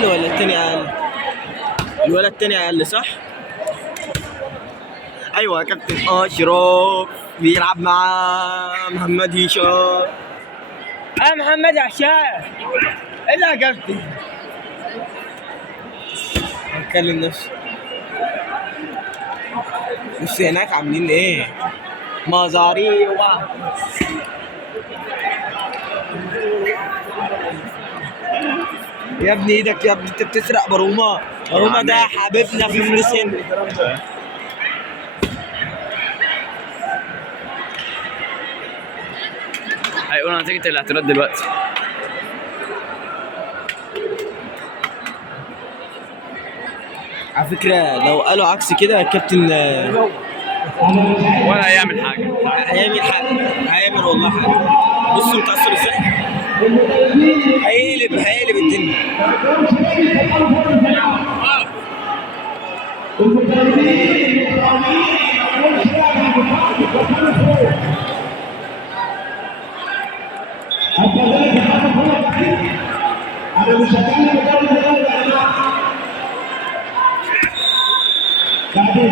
اقل ولا التاني اقل؟ الولد التاني اقل صح؟ ايوه يا كابتن اشرف بيلعب مع محمد هشام. يا محمد هشام ايه ده يا كابتن؟ هتكلم نفسي. بص هناك عاملين ايه؟ مزاريوه. يا ابني ايدك يا ابني، انت بتسرق بروما. بروما ده حبيبنا في فلسطين. هيقولوا نتيجة الاعتراض دلوقتي. على فكرة لو قالوا عكس كده الكابتن ولا هيعمل حاجة. هيعمل حاجة، هيعمل والله حاجة. بصوا متأثر ازاي؟ هيقلب الدنيا. انا مش هتكلم الدوري ده يا جماعه. بعد كده